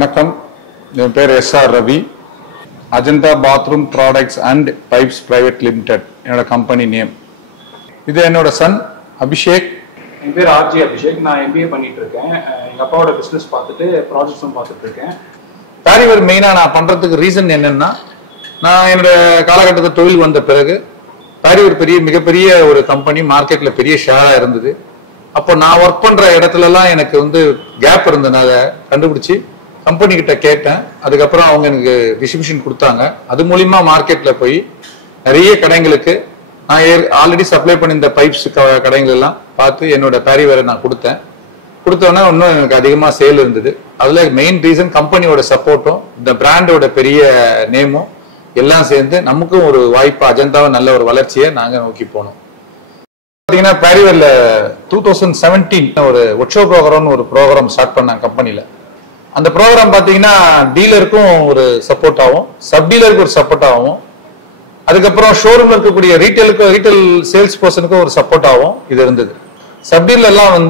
வணக்கம், என் பேர் SR Ravi. Ajanta bathroom products and pipes private limited என்னோட கம்பெனி நேம். இது என்னோட சன் அபிஷேக். என் பேர் ஆர்ஜி அபிஷேக். நான் எம்பிஏ பண்ணிட்டு இருக்கேன். எங்கள் அப்பாவோட பிஸ்னஸ் பார்த்துட்டு ப்ராஜெக்ட்ஸும் பார்த்துட்டு இருக்கேன். பேரிவர் மெயினாக நான் பண்ணுறதுக்கு ரீசன் என்னென்னா, நான் என்னோட காலகட்டத்தில் தொழில் வந்த பிறகு பேரிவர் மிகப்பெரிய ஒரு கம்பெனி, மார்க்கெட்டில் பெரிய ஷேராக இருந்தது. அப்போ நான் ஒர்க் பண்ணுற இடத்துலலாம் எனக்கு கேப் இருந்ததுனால கண்டுபிடிச்சி கம்பெனி கிட்ட கேட்டேன். அதுக்கப்புறம் அவங்க எனக்கு டிஸ்ட்ரிபியூஷன் கொடுத்தாங்க. அது மூலியமா மார்க்கெட்ல போய் நிறைய கடைங்களுக்கு நான் ஆல்ரெடி சப்ளை பண்ணியிருந்த பைப்ஸ் கடைகள் எல்லாம் பார்த்து என்னோட பேரிவரை நான் கொடுத்தோன்னா இன்னும் எனக்கு அதிகமாக சேல் இருந்தது. அதுல மெயின் ரீசன் கம்பெனியோட சப்போர்ட்டும் இந்த பிராண்டோட பெரிய நேமும் எல்லாம் சேர்ந்து நமக்கும் ஒரு வாய்ப்பு, அஜந்தாவை நல்ல ஒரு வளர்ச்சியை நாங்கள் நோக்கி போனோம். பார்த்தீங்கன்னா பேரிவர்ல 2017 ஒரு ஒர்க்ஷாப் ப்ரோக்ராம்னு ஒரு ப்ரோக்ராம் ஸ்டார்ட் பண்ணாங்க கம்பெனியில். அந்த ப்ரோக்ராம் பார்த்தீங்கன்னா டீலருக்கும் ஒரு சப்போர்ட் ஆகும், சப் டீலருக்கு ஒரு சப்போர்ட் ஆகும், அதுக்கப்புறம் ஷோரூம்ல இருக்கக்கூடிய ரீட்டைல் சேல்ஸ் பர்சனுக்கும் ஒரு சப்போர்ட் ஆகும். இது இருந்தது. சப் டீலர் எல்லாம்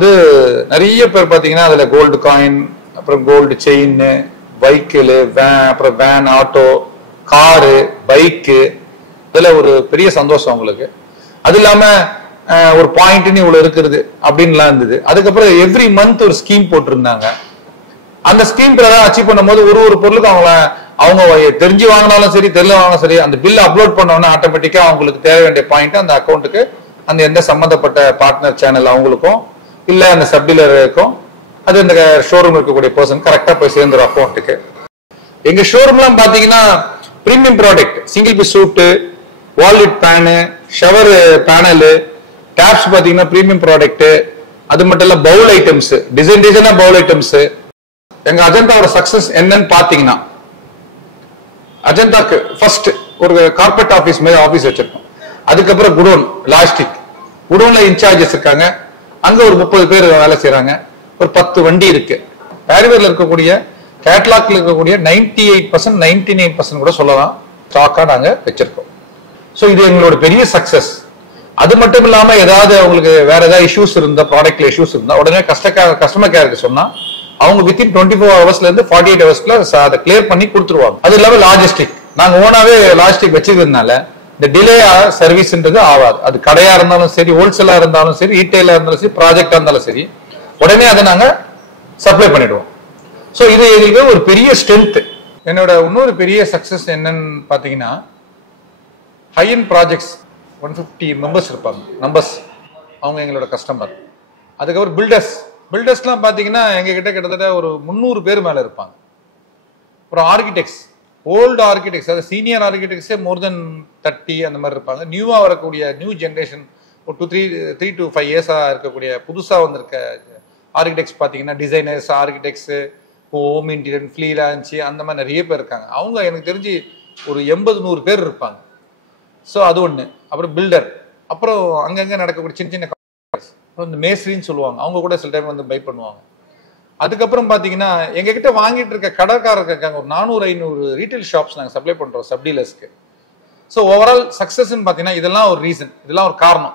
நிறைய பேர் பார்த்தீங்கன்னா அதுல கோல்டு காயின், அப்புறம் கோல்டு செயின், பைக்கில் அப்புறம் வேன், ஆட்டோ, காரு, பைக்கு, இதுல ஒரு பெரிய சந்தோஷம் அவங்களுக்கு. அது இல்லாம ஒரு பாயிண்ட் இவ்வளவு இருக்கிறது அப்படின்லாம் இருந்தது. அதுக்கப்புறம் எவ்ரி மந்த் ஒரு ஸ்கீம் போட்டிருந்தாங்க. அந்த ஸ்கீம் பிரகாரம் அச்சீவ் பண்ணும்போது ஒரு பொருளுக்கு அவங்க தெரிஞ்சு வாங்கினாலும் சரி, தெரியல வாங்கினாலும் சரி, அந்த பில் அப்லோட் பண்ணோன்னா ஆட்டோமேட்டிக்கா அவங்களுக்கு தேவை வேண்டிய பாயிண்ட் அந்த அக்கௌண்ட்டுக்கு அந்த எந்த சம்பந்தப்பட்ட பார்ட்னர் சேனல் அவங்களுக்கும் இல்ல அந்த சப் டீலருக்கும் அது இந்த ஷோரூம் இருக்கக்கூடிய பர்சன் கரெக்டா போய் சேர்ந்துடும் அக்கௌண்ட்டுக்கு. எங்க ஷோரூம்லாம் பாத்தீங்கன்னா பிரீமியம் ப்ராடக்ட், சிங்கிள் பீஸ் சூட்டு, வால்லிட் பேனு, ஷவர் பேனலு, டேப்ஸ் பாத்தீங்கன்னா பிரீமியம் ப்ராடக்ட். அது மட்டும் இல்ல பவுல் ஐட்டம்ஸ், டிசைனா பவுல் ஐட்டம்ஸ். எங்க அஜந்தாவோட சக்சஸ் என்னன்னு பாத்தீங்கன்னா, அஜந்தாக்கு ஃபர்ஸ்ட் ஒரு கார்பரேட் ஆபீஸ் மாதிரி ஆபீஸ் வச்சிருக்கோம். அதுக்கப்புறம் குடோன், லாஜிஸ்டிக் குடோன்ல இன்சார்ஜஸ் இருக்காங்க. அங்க ஒரு 30 பேர் வேலை செய்யறாங்க. ஒரு 10 வண்டி இருக்கு. பேரிவர்ல இருக்கக்கூடிய கேட்லாக்ல இருக்கக்கூடிய 98%, 99% கூட சொல்லலாம் ஸ்டாக்கா நாங்க வச்சிருக்கோம். ஸோ இது எங்களோட பெரிய சக்சஸ். அது மட்டும் இல்லாம ஏதாவது அவங்களுக்கு வேற ஏதாவது இஷ்யூஸ் இருந்தா, ப்ராடக்ட்ல இஷ்யூஸ் இருந்தா உடனே கஸ்டமர் கேருக்கு சொன்னா அவங்க வித்தின் 24 ஹவர்ஸ்ல இருந்து 48 ஹவர்ஸ்ல அதை கிளியர் பண்ணி கொடுத்துருவாங்க. அது இல்லாம லாஜிஸ்டிக், நாங்க ஓனாவே லாஜிஸ்டிக் வச்சிருக்கிறதுனால இந்த டிலே சர்வீஸ்ன்றது ஆகாது. அது கடையா இருந்தாலும் சரி, ஹோல்சேலா இருந்தாலும் சரி, ரீட்டைலா இருந்தாலும் சரி, ப்ராஜெக்டா இருந்தாலும் சரி, உடனே அதை நாங்க சப்ளை பண்ணிடுவோம். ஸோ இது எங்களுக்கு ஒரு பெரிய ஸ்ட்ரென்த். என்னோட இன்னொரு பெரிய சக்சஸ் என்னன்னு பாத்தீங்கன்னா, ஹை எண்ட் ப்ராஜெக்ட்ஸ் 150 மெம்பர்ஸ் இருப்பாங்க. அவங்க எங்களோட கஸ்டமர். அதுக்கப்புறம் பில்டர்ஸ்லாம் பார்த்தீங்கன்னா எங்ககிட்ட கிட்டத்தட்ட ஒரு 300 பேர் மேலே இருப்பாங்க. அப்புறம் ஆர்கிடெக்ட்ஸ், ஓல்டு ஆர்கிடெக்ட்ஸ், அதாவது சீனியர் ஆர்கிடெக்ட்ஸே மோர் தென் 30 அந்த மாதிரி இருப்பாங்க. நியூவாக வரக்கூடிய நியூ ஜென்ரேஷன் ஒரு 3 to 5 இயர்ஸாக இருக்கக்கூடிய புதுசாக வந்திருக்க ஆர்கிடெக்ட்ஸ் பார்த்தீங்கன்னா டிசைனர்ஸ், ஆர்கிடெக்ட்ஸு, ஹோம் இன்டீரியர், ஃப்ரீலான்ஸ், அந்த மாதிரி நிறைய பேர் இருக்காங்க. அவங்க எனக்கு தெரிஞ்சு ஒரு 80-100 பேர் இருப்பாங்க. ஸோ அது ஒன்று. அப்புறம் பில்டர், அப்புறம் அங்கங்கே நடக்கக்கூடிய சின்ன இந்த மேஸ்ரின்னு சொல்லுவாங்க, அவங்க கூட சில டைம் பை பண்ணுவாங்க. அதுக்கப்புறம் பார்த்தீங்கன்னா எங்ககிட்ட வாங்கிட்டு இருக்க கடைக்காரங்க இருக்காங்க. ஒரு 400-500 ரீட்டைல் ஷாப்ஸ் நாங்கள் சப்ளை பண்ணுறோம் சப் டீலர்ஸ்க்கு. ஸோ ஓவரால் சக்ஸஸ்ன்னு பார்த்தீங்கன்னா இதெல்லாம் ஒரு ரீசன், இதெல்லாம் ஒரு காரணம்.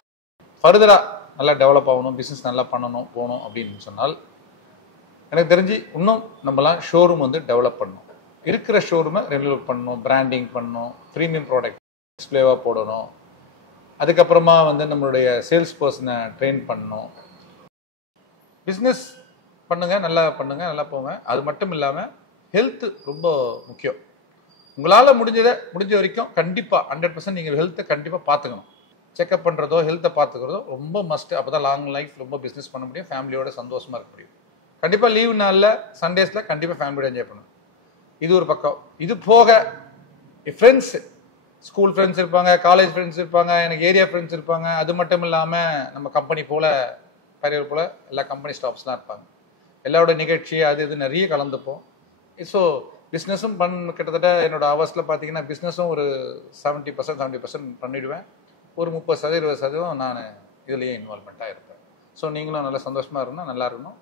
ஃபர்தராக நல்லா டெவலப் ஆகணும், பிஸ்னஸ் நல்லா போகணும் அப்படின்னு சொன்னால் எனக்கு தெரிஞ்சு இன்னும் நம்மலாம் ஷோரூம் டெவலப் பண்ணணும். இருக்கிற ஷோரூமை ரெனியூவல் பண்ணணும், பிராண்டிங் பண்ணணும், ப்ரீமியம் ப்ராடக்ட் டிஸ்பிளேவாக போடணும். அதுக்கப்புறமா நம்மளுடைய சேல்ஸ் பர்சனை ட்ரெயின் பண்ணணும். பிஸ்னஸ் பண்ணுங்க, நல்லா போங்க. அது மட்டும் இல்லாமல் ஹெல்த் ரொம்ப முக்கியம். உங்களால் முடிஞ்ச வரைக்கும் கண்டிப்பாக 100% நீங்கள் ஹெல்த்தை கண்டிப்பாக பார்த்துக்கணும். செக்அப் பண்ணுறதோ ஹெல்த்தை பார்த்துக்கிறதோ ரொம்ப மஸ்ட். அப்போ தான் லாங் லைஃப் ரொம்ப பிஸ்னஸ் பண்ண முடியும், ஃபேமிலியோட சந்தோஷமாக இருக்க முடியும். கண்டிப்பாக லீவ் நாளில் சண்டேஸில் கண்டிப்பாக ஃபேமிலியோட என்ஜாய் பண்ணணும். இது ஒரு பக்கம். இது போக ஃப்ரெண்ட்ஸ், ஸ்கூல் ஃப்ரெண்ட்ஸ் இருப்பாங்க, காலேஜ் ஃப்ரெண்ட்ஸ் இருப்பாங்க, எனக்கு ஏரியா ஃப்ரெண்ட்ஸ் இருப்பாங்க. அது மட்டும் இல்லாமல் நம்ம கம்பெனி போல் பேரிவர் போல் எல்லா கம்பெனி ஸ்டாஃப்ஸ்லாம் இருப்பாங்க. எல்லாரோட நிகழ்ச்சி அது இது நிறைய கலந்துப்போம். ஸோ பிஸ்னஸும் கிட்டத்தட்ட என்னோட ஹவர்ஸில் பார்த்தீங்கன்னா பிஸ்னஸும் ஒரு 70% பண்ணிவிடுவேன். ஒரு 30%-20% நான் இதுலேயே இன்வால்மெண்ட்டாக இருப்பேன். ஸோ நீங்களும் நல்லா சந்தோஷமாக இருக்கணும், நல்லா இருக்கணும்.